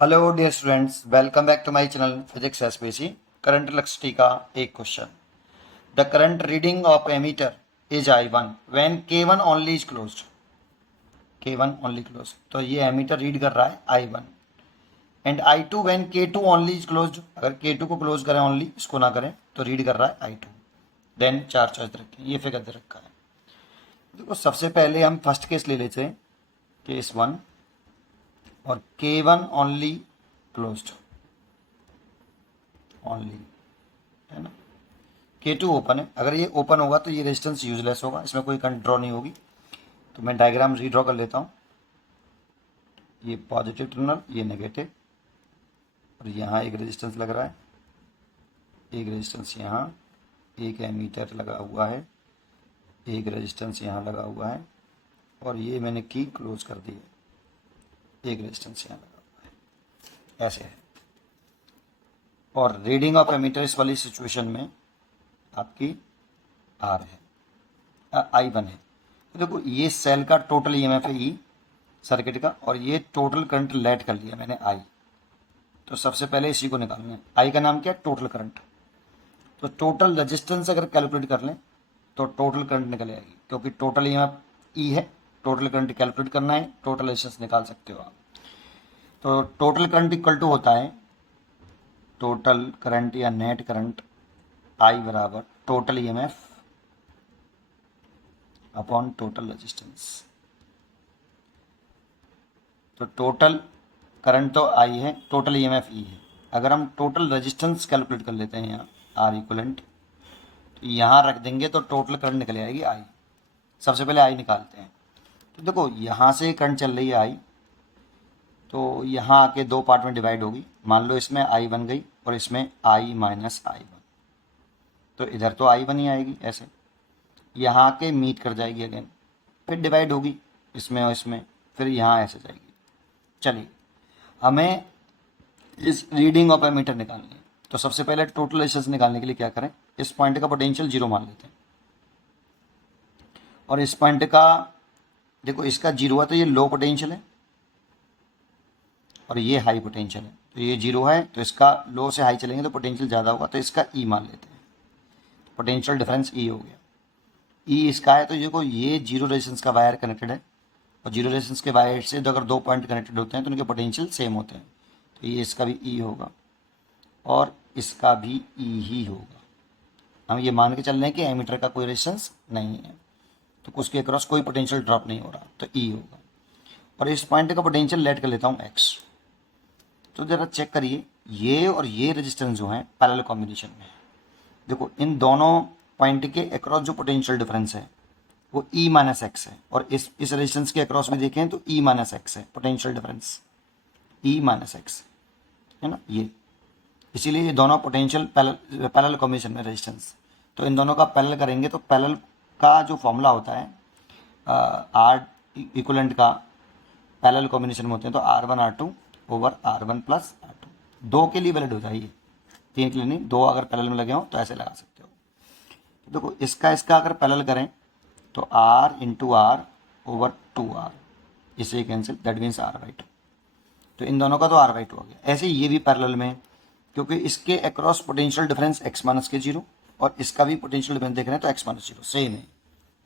Hello dear students, welcome back to my channel physics SPC. Current electricity का एक question. The current reading of ammeter is I1 when K1 only is closed. K1 only close, तो ये ammeter read कर रहा है I1 and I2 when K2 only is closed. अगर K2 को close करें, ओनली इसको ना करें, तो रीड कर रहा है I2। देन चार चॉइस दे रखे हैं, ये फिगर दे रखा है। देखो, सबसे पहले हम फर्स्ट केस ले लेते हैं, केस 1, और K1 ओनली क्लोज्ड, ओनली, है ना। K2 ओपन है। अगर ये ओपन होगा तो ये रेजिस्टेंस यूजलेस होगा, इसमें कोई करंट ड्रॉ नहीं होगी। तो मैं डायग्राम रीड्रॉ कर लेता हूँ। ये पॉजिटिव टर्मिनल, ये नेगेटिव, और यहाँ एक रेजिस्टेंस लग रहा है, एक रेजिस्टेंस यहाँ, एक एमीटर लगा हुआ है, एक रेजिस्टेंस यहाँ लगा हुआ है, और ये मैंने की क्लोज कर दी है, एक रेजिस्टेंस यहाँ लगा हुआ है, ऐसे है। और रीडिंग ऑफ एमीटर इस वाली सिचुएशन में आपकी आर है, I1 है। तो देखो, ये सेल का टोटल EMF है ई सर्किट का, और ये टोटल करंट लेट कर लिया मैंने I। तो सबसे पहले इसी को निकालना है। I का नाम क्या है? Total current. तो टोटल रेजिस्टेंस अगर कैलकुलेट कर लें तो टोटल करंट निकल आएगी, क्योंकि टोटल EMF ई है। टोटल करंट कैलकुलेट करना है, टोटल रेजिस्टेंस निकाल सकते हो आप। तो टोटल करंट इक्वल टू होता है टोटल करंट या नेट करंट I बराबर total EMF upon total resistance. तो टोटल करंट तो I है, टोटल EMF E है। अगर हम टोटल रेजिस्टेंस कैलकुलेट कर लेते हैं यहाँ R इक्वलेंट, तो यहाँ रख देंगे तो टोटल करंट निकल आएगी I। सबसे पहले I निकालते हैं। तो देखो, यहाँ से करंट चल रही है I, तो यहाँ आके दो पार्ट में डिवाइड होगी। मान लो इसमें I बन गई और इसमें I माइनस I बन, तो इधर तो I बन ही आएगी ऐसे। यहाँ आके मीट कर जाएगी अगेन, फिर डिवाइड होगी इसमें और इसमें, फिर यहाँ ऐसे जाएगी। चलिए, हमें इस रीडिंग ऑफ एमीटर निकालनी है। तो सबसे पहले टोटल रेजिस्टेंस निकालने के लिए क्या करें, इस पॉइंट का पोटेंशियल 0 मान लेते हैं, और इस पॉइंट का, देखो इसका 0 है तो ये लो पोटेंशियल है, और ये हाई पोटेंशियल है। तो ये 0 है तो इसका लो से हाई चलेंगे तो पोटेंशियल ज़्यादा होगा, तो इसका ई मान लेते हैं। पोटेंशियल डिफरेंस ई हो गया। ई इसका है, तो देखो ये जीरो रेजिस्टेंस का वायर कनेक्टेड है, और जीरो रेजिस्टेंस के वायर से तो अगर दो पॉइंट कनेक्टेड होते हैं तो उनके पोटेंशियल सेम होते हैं। तो ये इसका भी ई होगा और इसका भी ई ही होगा। हम ये मान के चल रहे हैं कि एमीटर का कोई रेजिस्टेंस नहीं है, तो उसके अक्रॉस कोई पोटेंशियल ड्रॉप नहीं हो रहा, तो ई होगा। और इस पॉइंट का पोटेंशियल लेट कर लेता हूँ एक्स। तो ज़रा चेक करिए, ये और ये रेजिस्टेंस जो है पैरेलल कॉम्बिनेशन में है। देखो, इन दोनों पॉइंट के अक्रॉस जो पोटेंशियल डिफरेंस है वो ई माइनस एक्स है, और इस रेजिस्टेंस के अक्रॉस में देखें तो ई माइनस एक्स है potential difference, E minus x, है ना ये। इसीलिए ये दोनों पोटेंशियल पैरेलल कॉम्बिनेशन में रेजिस्टेंस। तो इन दोनों का पैरेलल करेंगे तो पैरेलल का जो फॉर्मूला होता है आर इक्वलेंट का पैरेलल कॉम्बिनेशन में होते हैं, तो R1 R2 over R1 plus R2। दो के लिए वैलिड होता है ये, तीन के लिए नहीं। दो अगर पैरेलल में लगे हो तो ऐसे लगा सकते हो। देखो, इसका अगर पैरेलल करें तो R into are over 2R, इसे कैंसिल, दैट मीन्स R/2। तो इन दोनों का तो R/2 हो गया। ऐसे ये भी पैरेलल में, क्योंकि इसके across potential difference x minus के 0, और इसका भी पोटेंशियल डिफरेंस देख रहे हैं तो x माइनस 0 सेम है।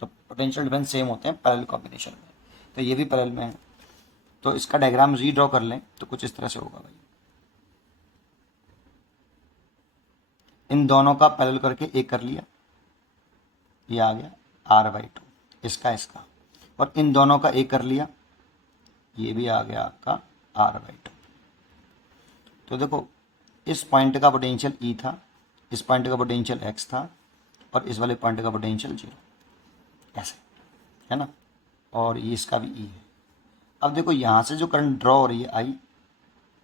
तो पोटेंशियल डिफरेंस सेम होते हैं पैरेलल कॉम्बिनेशन में, तो ये भी पैरेलल में है। तो इसका डायग्राम रीड्रॉ कर लें तो कुछ इस तरह से होगा भाई। इन दोनों का पैरेलल करके एक कर लिया, ये आ गया R/2, इसका, और इन दोनों का एक कर लिया, ये भी आ गया आपका R/2। तो देखो, इस पॉइंट का पोटेंशियल ई था, इस पॉइंट का पोटेंशियल एक्स था, और इस वाले पॉइंट का पोटेंशियल 0, ऐसे, है ना। और ये इसका भी ई है। अब देखो, यहाँ से जो करंट ड्रॉ हो रही है आई,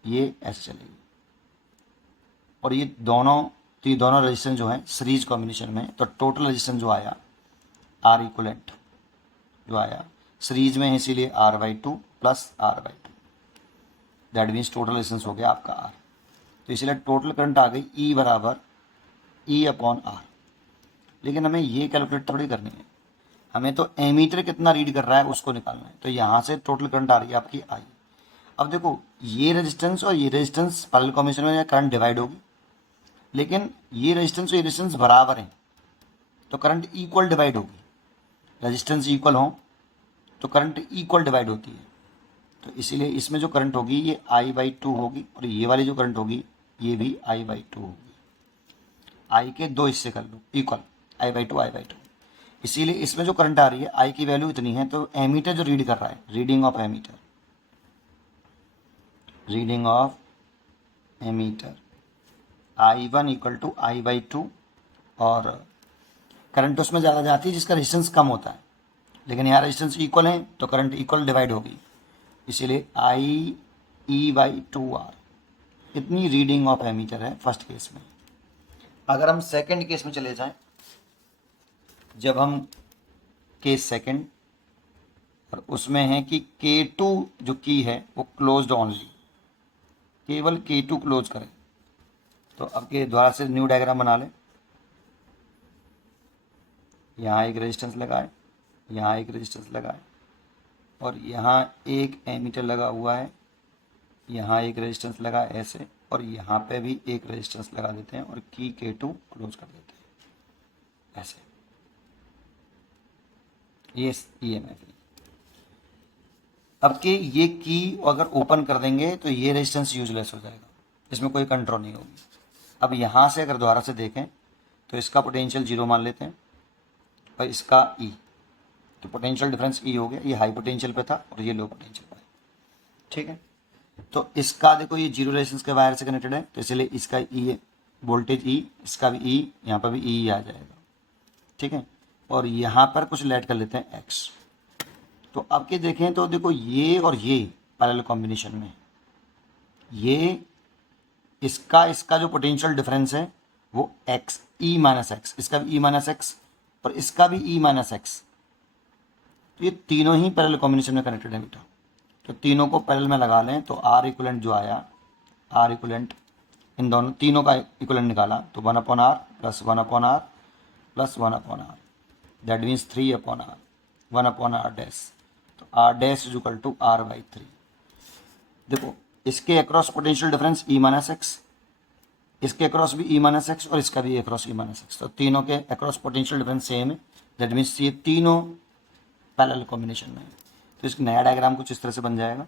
ये ऐसे चलेगी, और ये दोनों, तो ये दोनों रेजिस्टेंस जो है सीरीज कॉम्बिनेशन में, तो टोटल रेजिस्टेंस जो आया आर इक्वलेंट जो आया सीरीज में है, इसीलिए R/2 plus R/2, that means total resistance हो गया आपका R। तो इसीलिए टोटल करंट आ गई E बराबर E अपॉन R। लेकिन हमें ये कैलकुलेट थोड़ी करनी है, हमें तो एमीटर कितना रीड कर रहा है उसको निकालना है। तो यहाँ से टोटल करंट आ रही है आपकी I। अब देखो ये रेजिस्टेंस और ये रेजिस्टेंस पैरेलल कॉम्बिनेशन में करंट डिवाइड होगी, लेकिन ये रेजिस्टेंस और ये रेजिस्टेंस बराबर हैं तो करंट इक्वल डिवाइड होगी। रेजिस्टेंस इक्वल हो तो करंट इक्वल डिवाइड होती है, तो इसीलिए इसमें जो करंट होगी ये I/2 होगी और ये वाली जो करंट होगी ये भी I/2 होगी। I के दो हिस्से कर लो इक्वल, I/2। इसीलिए इसमें जो करंट आ रही है I की वैल्यू इतनी है, तो एमीटर जो रीड कर रहा है, reading of ammeter I1 equal to I/2, और करंट उसमें ज़्यादा जाती है जिसका रेजिस्टेंस कम होता है, लेकिन यहाँ रेजिस्टेंस इक्वल है तो करंट इक्वल डिवाइड होगी, इसीलिए IE/2R इतनी रीडिंग ऑफ एमीटर है फर्स्ट केस में। अगर हम सेकंड केस में चले जाएं, जब हम केस सेकंड, और उसमें है कि K2 जो की है वो क्लोज्ड ओनली, केवल K2 क्लोज करें, तो अब के द्वारा से न्यू डायग्राम बना लें। यहाँ एक रेजिस्टेंस लगाए, यहाँ एक रेजिस्टेंस लगाए, और यहाँ एक एमीटर लगा हुआ है, यहाँ एक रेजिस्टेंस लगा ऐसे, और यहाँ पे भी एक रेजिस्टेंस लगा देते हैं और की K2 क्लोज कर देते हैं ऐसे। ये EMF है। अब के ये की अगर ओपन कर देंगे तो ये रेजिस्टेंस यूजलेस हो जाएगा, इसमें कोई कंट्रोल नहीं होगी। अब यहाँ से अगर दोबारा से देखें तो इसका पोटेंशियल 0 मान लेते हैं और इसका E, तो पोटेंशियल डिफरेंस E हो गया। ये हाई पोटेंशियल पे था और ये लो पोटेंशियल पे, ठीक है। तो इसका देखो ये जीरो रेजिस्टेंस के वायर से कनेक्टेड है, तो इसलिए इसका E वोल्टेज E, इसका भी E, यहाँ पर भी E आ जाएगा, ठीक है। और यहाँ पर कुछ लेट कर लेते हैं X। तो अब के देखें तो देखो ये और ये पैरेलल कॉम्बिनेशन में, ये इसका जो पोटेंशियल डिफरेंस है वो X, E-X, इसका भी E-X और इसका भी E-X, तो ये तीनों ही पैरेलल कॉम्बिनेशन में कनेक्टेड है बेटा। तो तीनों को पैरेलल में लगा लें तो R इक्वलेंट जो आया, R इक्वलेंट इन दोनों तीनों का इक्वलेंट निकाला तो 1/R plus 1/R plus 1/R, that means 3/R 1/R dash, तो R dash is equal to R/3। देखो इसके अक्रॉस पोटेंशियल डिफरेंस E-X, इसके अक्रॉस भी E-X और इसका भी अक्रॉस E-X, तो तीनों के अक्रॉस पोटेंशियल डिफरेंस सेम है, दैट मीन्स ये तीनों पैरेलल कॉम्बिनेशन में है। तो इसका नया डायग्राम कुछ इस तरह से बन जाएगा।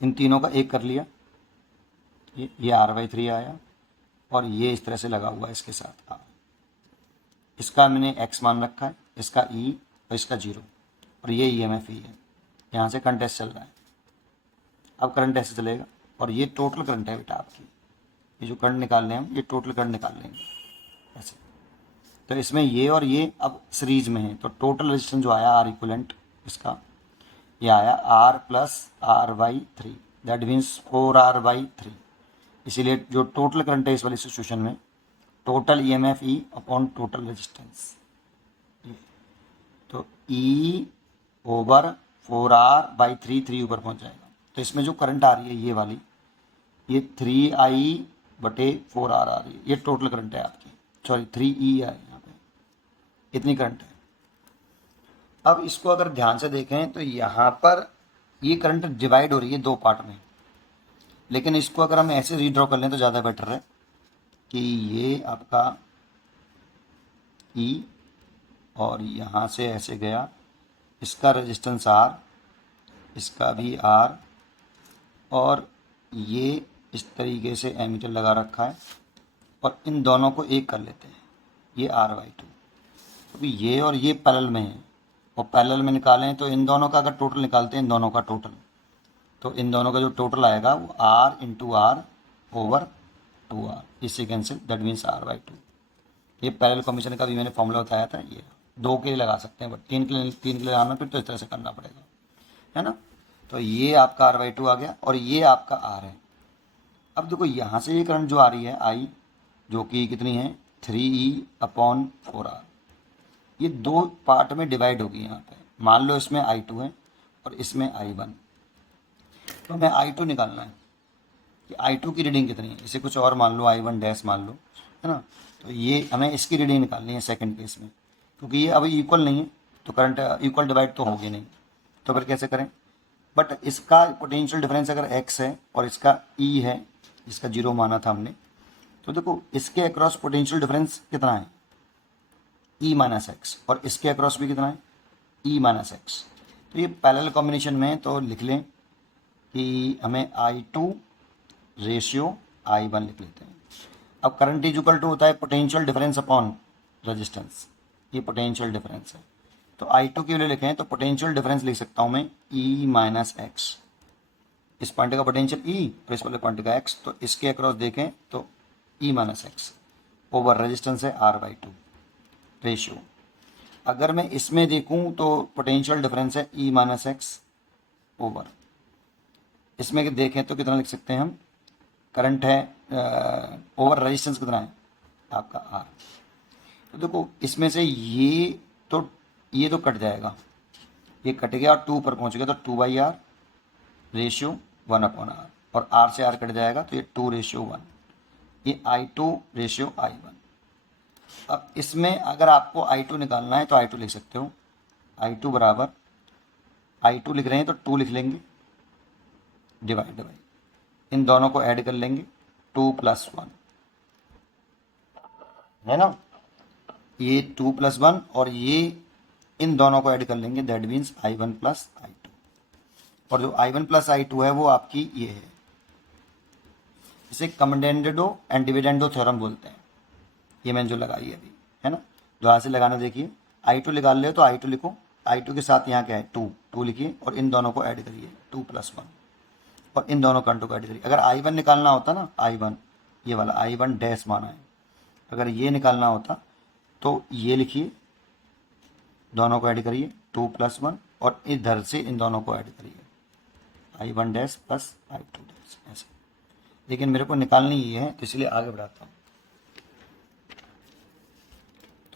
इन तीनों का एक कर लिया, ये R/3 आया और ये इस तरह से लगा हुआ है इसके साथ R। इसका मैंने X मान रखा है, इसका E और इसका 0, और ये EMF E है। यहाँ से करंट ऐसे चल रहा है, अब करंट ऐसे चलेगा और ये टोटल करंट है बेटा आपकी, ये जो करंट निकालने हैं हम ये टोटल करंट निकाल लेंगे ऐसे। तो इसमें ये और ये अब सीरीज में है, तो टोटल रेजिस्टेंस जो आया R इक्वलेंट इसका ये आया R plus R/3, that means 4R/3। इसीलिए जो टोटल करंट है इस वाली सिचुएशन में, total EMF E upon total resistance, तो E ओवर 4R/3, 3 ऊपर पहुंच जाएगा। तो इसमें जो करंट आ रही है ये वाली, ये 3I/4R आ रही है, ये टोटल करंट है आपकी, सॉरी 3E है यहाँ पे, इतनी करंट है। अब इसको अगर ध्यान से देखें तो यहाँ पर ये करंट डिवाइड हो रही है दो पार्ट में, लेकिन इसको अगर हम ऐसे रीड्रॉ कर लें तो ज़्यादा बेटर है कि ये आपका E और यहाँ से ऐसे गया, इसका रेजिस्टेंस R, इसका भी R, और ये इस तरीके से एमीटर लगा रखा है और इन दोनों को एक कर लेते हैं, ये R/2। अभी ये और ये पैरेलल में है और पैरेलल में निकालें तो इन दोनों का अगर टोटल निकालते हैं, इन दोनों का टोटल, तो इन दोनों का जो टोटल आएगा वो R into R over 2R, इससे कैंसिल, दैट मीन्स R/2। ये पैरेलल कॉम्बिनेशन का भी मैंने फॉर्मूला बताया था, ये 2 के लिए लगा सकते हैं, बट 3 के लिए लगाना फिर तो इस तरह से करना पड़ेगा, है ना। तो ये आपका R/2 आ गया और ये आपका R है। अब देखो यहाँ से ये करंट जो आ रही है I, जो कि कितनी है 3E/4R, ये दो पार्ट में डिवाइड होगी। यहाँ पे मान लो इसमें I2 है और इसमें I1, तो हमें I2 निकालना है कि I2 की रीडिंग कितनी है, इसे कुछ और मान लो, I1 डैश मान लो, है ना। तो ये हमें इसकी रीडिंग निकालनी है सेकंड केस में, क्योंकि ये अभी इक्वल नहीं है तो करंट इक्वल डिवाइड तो होगी नहीं, तो फिर कैसे करें, बट इसका पोटेंशियल डिफरेंस अगर x है और इसका E है, इसका 0 माना था हमने, तो देखो इसके अक्रॉस पोटेंशियल डिफरेंस कितना है, E माइनस एक्स, और इसके अक्रॉस भी कितना है, E माइनस एक्स। तो ये पैरेलल कॉम्बिनेशन में तो लिख लें कि हमें I2 रेशियो I1 लिख लेते हैं। अब करंट इज इक्वल टू होता है पोटेंशियल डिफरेंस अपॉन रेजिस्टेंस, ये पोटेंशियल डिफरेंस है। तो I2 के लिए लिखें तो पोटेंशियल डिफरेंस लिख सकता हूँ मैं E माइनस एक्स, इस पॉइंट का पोटेंशियल E और इस वाले पॉइंट का x, तो इसके अक्रॉस देखें तो E minus x over resistance है R/2 रेशियो। अगर मैं इसमें देखूं तो पोटेंशियल डिफरेंस है E माइनस एक्स ओवर, इसमें देखें तो कितना लिख सकते हैं हम, करंट है ओवर रेजिस्टेंस कितना है आपका R। तो देखो इसमें से ये तो कट जाएगा, ये कट गया और 2 पर पहुंच गया, तो 2/R रेशियो 1/R, और R से R कट जाएगा तो ये 2/1, ये I2 रेशियो I1। अब इसमें अगर आपको I2 निकालना है तो I2 लिख सकते हो, I2 बराबर, I2 लिख रहे हैं तो 2 लिख लेंगे डिवाइड बाई, इन दोनों को ऐड कर लेंगे 2 + 1 है ना, ये 2 + 1 और ये इन दोनों को ऐड कर लेंगे, दैट मीन्स I1 + I2, और जो I1 + I2 है वो आपकी ये है, इसे कमेंडेंडो एंड डिविडेंडो थ्योरम बोलते हैं। ये मैंने जो लगाई है अभी, है ना, जो हाथ से लगाना देखिए, I2 निकाल ले तो I2 लिखो, I2 के साथ यहाँ क्या है 2 लिखिए, और इन दोनों को ऐड करिए 2 + 1, और इन दोनों कंटों को ऐड करिए। अगर I1 निकालना होता ना, I1 ये वाला I1 डैश माना है, अगर ये निकालना होता तो ये लिखिए, दोनों को ऐड करिए 2 + 1, और इधर से इन दोनों को ऐड करिए I1 डैश + I2 डैश, ऐसे। लेकिन मेरे को निकालनी ये है तो इसलिए आगे बढ़ाता हूँ।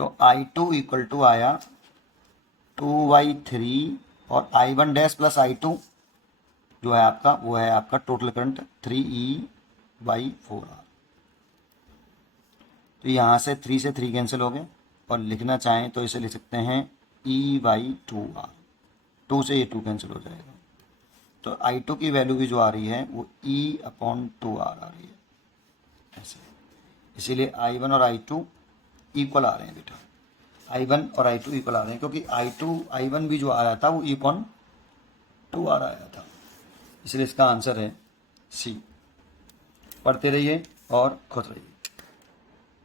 तो I2 इक्वल टू आया 2/3, और I1 डैश + I2 जो है आपका, वो है आपका टोटल करंट 3E/4R। तो यहाँ से 3 से 3 कैंसिल हो गए, और लिखना चाहें तो इसे लिख सकते हैं E/2R, 2 से ये 2 कैंसिल हो जाएगा। तो I2 की वैल्यू भी जो आ रही है वो E/2R आ रही है ऐसे, इसीलिए I1 और I2 इक्वल आ रहे हैं बेटा, I1 और I2 इक्वल आ रहे हैं, क्योंकि I1 भी जो आ रहा था वो E/2R आया था, इसलिए इसका आंसर है C। पढ़ते रहिए और खुश रहिए।